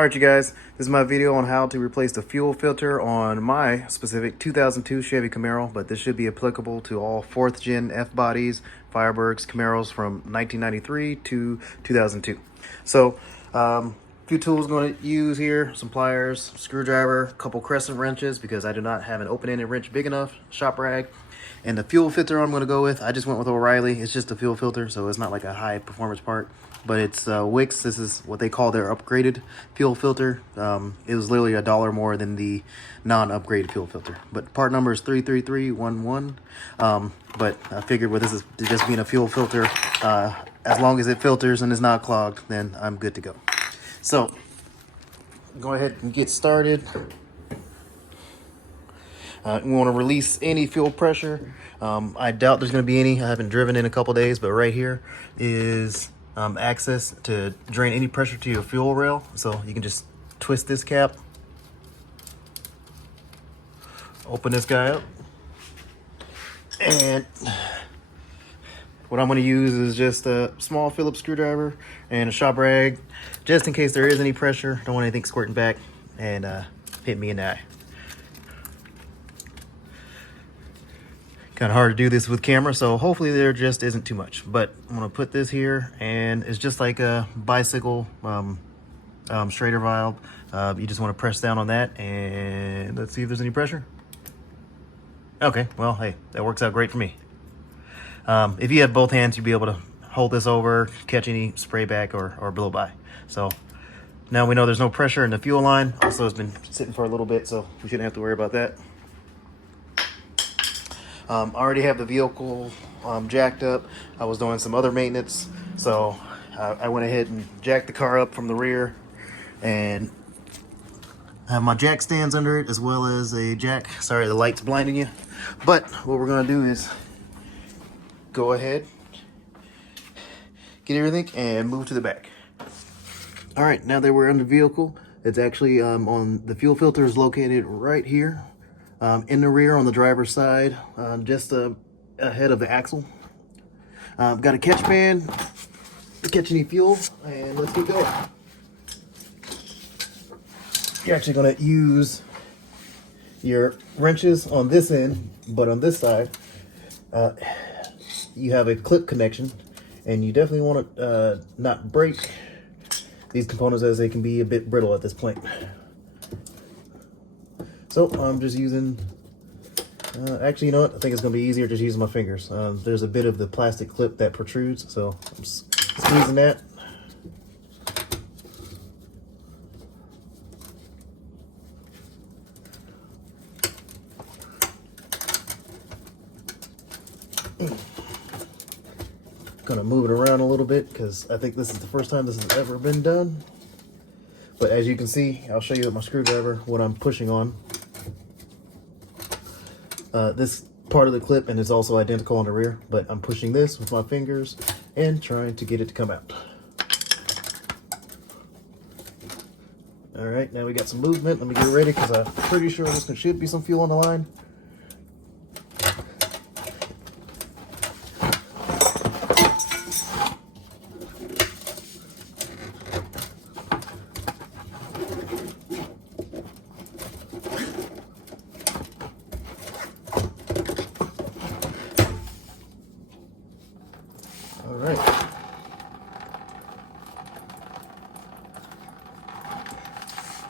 Alright you guys, this is my video on how to replace the fuel filter on my specific 2002 Chevy Camaro, but this should be applicable to all 4th gen F-bodies, Firebirds, Camaros from 1993 to 2002. So, few tools I'm going to use here: some pliers, screwdriver, a couple crescent wrenches because I do not have an open-ended wrench big enough, shop rag, and the fuel filter I'm going to go with, I just went with O'Reilly. It's just a fuel filter, so it's not like a high performance part, but it's Wix. This is what they call their upgraded fuel filter. It was literally $1 more than the non-upgraded fuel filter, but part number is 33311. But I figured with this is just being a fuel filter, as long as it filters and is not clogged, then I'm good to go. So go ahead and get started. We want to release any fuel pressure. I doubt there's going to be any. I haven't driven in a couple days, but right here is access to drain any pressure to your fuel rail. So you can just twist this cap, open this guy up, and what I'm going to use is just a small Phillips screwdriver and a shop rag, just in case there is any pressure. Don't want anything squirting back and hit me in the eye. Kind of hard to do this with camera, so hopefully there just isn't too much. But I'm going to put this here, and it's just like a bicycle Schrader valve. You just want to press down on that, and let's see if there's any pressure. Okay, well, hey, that works out great for me. If you have both hands, you'll be able to hold this over, catch any spray back or blow by. So now we know there's no pressure in the fuel line. Also, it's been sitting for a little bit, so we shouldn't have to worry about that. I already have the vehicle jacked up. I was doing some other maintenance, so I went ahead and jacked the car up from the rear, and I have my jack stands under it as well as a jack. Sorry, the light's blinding you. But what we're going to do is go ahead, get everything, and move to the back. All right, now that we're on the vehicle, it's actually on the fuel filter is located right here. In the rear on the driver's side, just ahead of the axle. Got a catch pan to catch any fuel, and let's get going. You're actually going to use your wrenches on this end, but on this side, you have a clip connection, and you definitely want to not break these components as they can be a bit brittle at this point. So I'm just using, actually, you know what? I think it's going to be easier just using my fingers. There's a bit of the plastic clip that protrudes, so I'm squeezing that. Gonna move it around a little bit because I think this is the first time this has ever been done. But as you can see, I'll show you with my screwdriver what I'm pushing on. This part of the clip, and it's also identical on the rear, but I'm pushing this with my fingers and trying to get it to come out. All right, now we got some movement. Let me get it ready because I'm pretty sure this should be some fuel on the line. All right.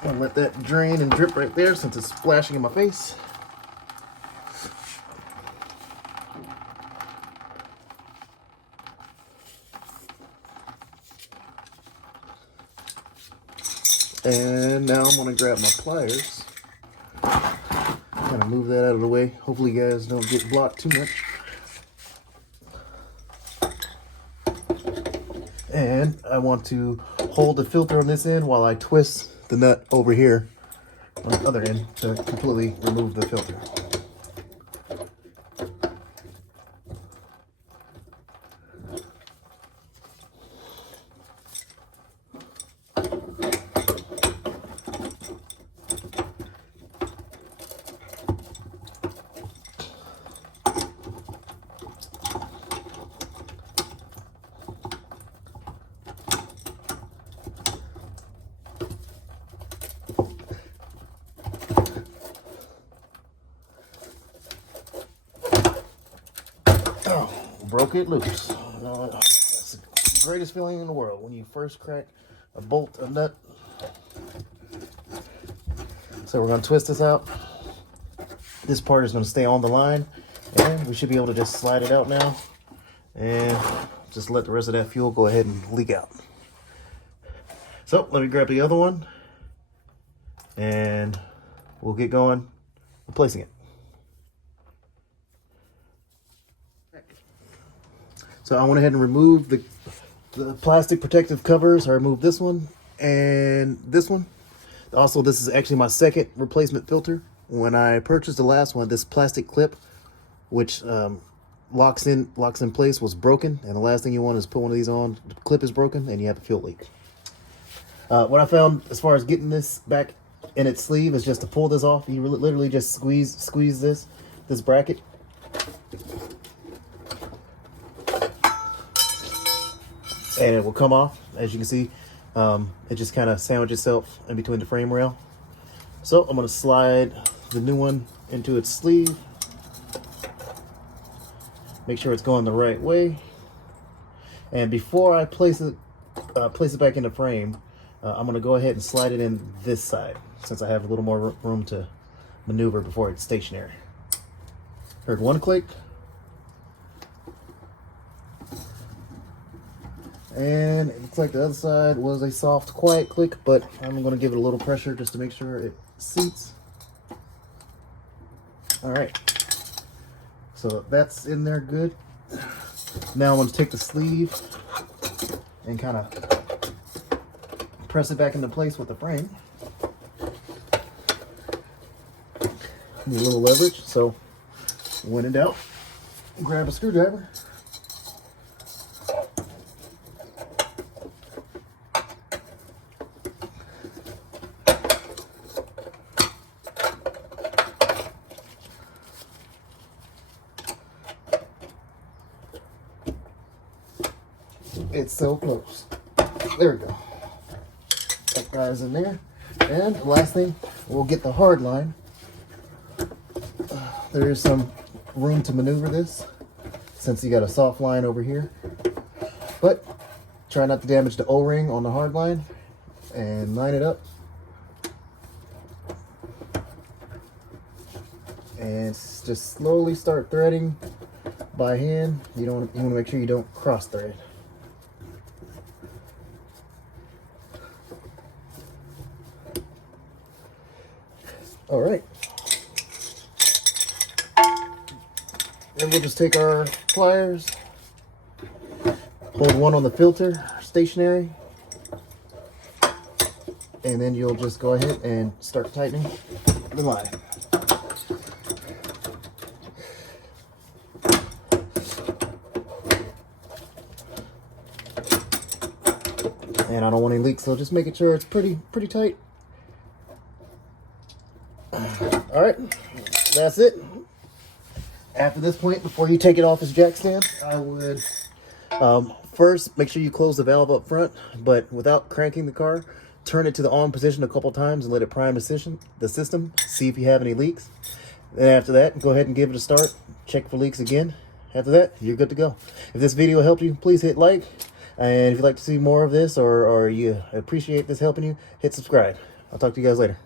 I'll let that drain and drip right there since it's splashing in my face. And now I'm gonna grab my pliers. Kind of move that out of the way. Hopefully you guys don't get blocked too much. And I want to hold the filter on this end while I twist the nut over here on the other end to completely remove the filter. broke it loose. That's the greatest feeling in the world when you first crack a bolt, a nut. So we're going to twist this out. This part is going to stay on the line, and we should be able to just slide it out now and just let the rest of that fuel go ahead and leak out. So let me grab the other one and we'll get going replacing it. So I went ahead and removed the plastic protective covers. I removed this one and this one. Also, this is actually my second replacement filter. When I purchased the last one, this plastic clip, which locks in place, was broken. And the last thing you want is put one of these on, the clip is broken, and you have a fuel leak. What I found as far as getting this back in its sleeve is just to pull this off. You literally just squeeze this bracket. And it will come off. As you can see, it just kind of sandwiches itself in between the frame rail. So I'm going to slide the new one into its sleeve. Make sure it's going the right way. And before I place it back in the frame, I'm going to go ahead and slide it in this side, since I have a little more room to maneuver before it's stationary. Heard one click. And it looks like the other side was a soft, quiet click, but I'm going to give it a little pressure just to make sure it seats. All right. So that's in there good. Now I'm going to take the sleeve and kind of press it back into place with the frame. Need a little leverage, so when in doubt, grab a screwdriver. It's so close. There we go. That guy's in there. And the last thing, we'll get the hard line. There is some room to maneuver this, since you got a soft line over here. But try not to damage the O-ring on the hard line, and line it up. And just slowly start threading by hand. You want to make sure you don't cross thread. All right. Then we'll just take our pliers, hold one on the filter stationary, and then you'll just go ahead and start tightening the line. And I don't want any leaks, so just making sure it's pretty tight. All right, that's it. After this point, before you take it off its jack stand, I would first make sure you close the valve up front, but without cranking the car, turn it to the on position a couple times and let it prime the system, see if you have any leaks. Then after that, go ahead and give it a start, check for leaks again. After that, you're good to go. If this video helped you, please hit like. And if you'd like to see more of this, or you appreciate this helping you, hit subscribe. I'll talk to you guys later.